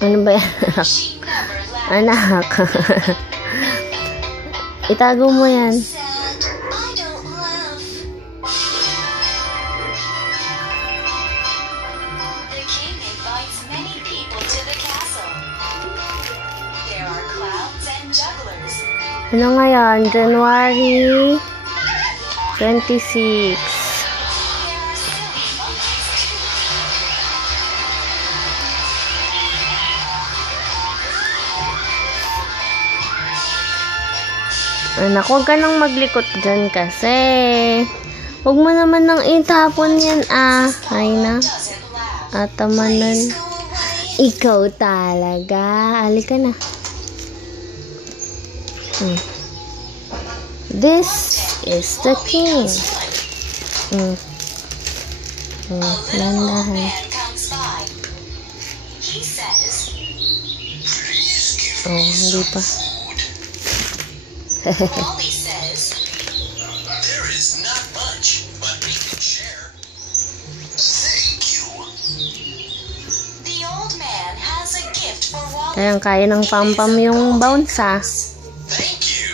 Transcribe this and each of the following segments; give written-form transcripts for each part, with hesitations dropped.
Ano ba yan? Anak. Itago mo yan. Ano ngayon? January 26. Anak, huwag ka nang maglikot dyan kasi. Huwag mo naman nang itapon yan, Ay na. Atamanan. Ikaw talaga. Halika na. This is the king. Landahan. Hindi pa. Wally says, there is not much, but we can share. Thank you. The old man has a gift for Wally. Kaya ng pam-pam yung bounce, Thank you.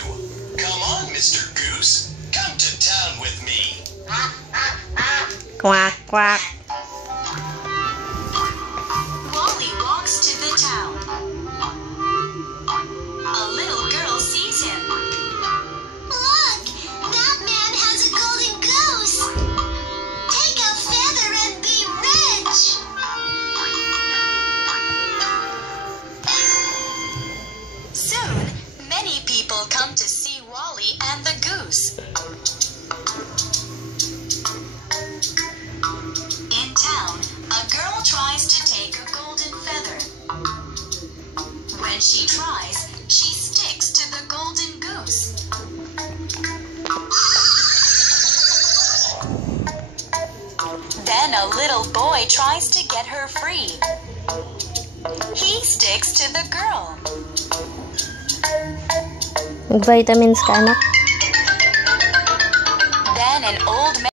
Come on, Mr. Goose. Come to town with me. Quack, quack. Wally walks to the town. A little girl sees him. Look! That man has a golden goose! Take a feather and be rich! Soon, many people come to see Wally and the goose. In town, a girl tries to take a golden feather. When she tries, she sticks to the golden goose. Then a little boy tries to get her free. He sticks to the girl. Mag-vitamins ka, anak. Then an old